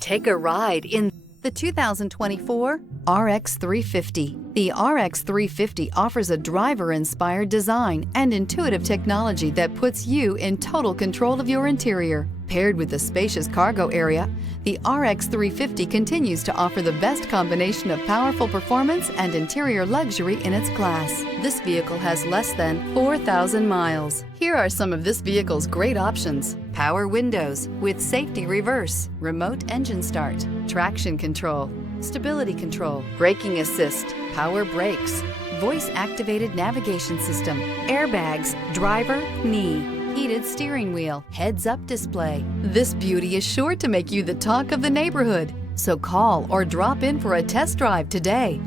Take a ride in the 2024 RX 350. The RX 350 offers a driver-inspired design and intuitive technology that puts you in total control of your interior. Paired with a spacious cargo area, the RX 350 continues to offer the best combination of powerful performance and interior luxury in its class. This vehicle has less than 4,000 miles. Here are some of this vehicle's great options: power windows with safety reverse, remote engine start, traction control, stability control, braking assist, power brakes, voice-activated navigation system, airbags, driver, knee, heated steering wheel, heads-up display. This beauty is sure to make you the talk of the neighborhood. So call or drop in for a test drive today.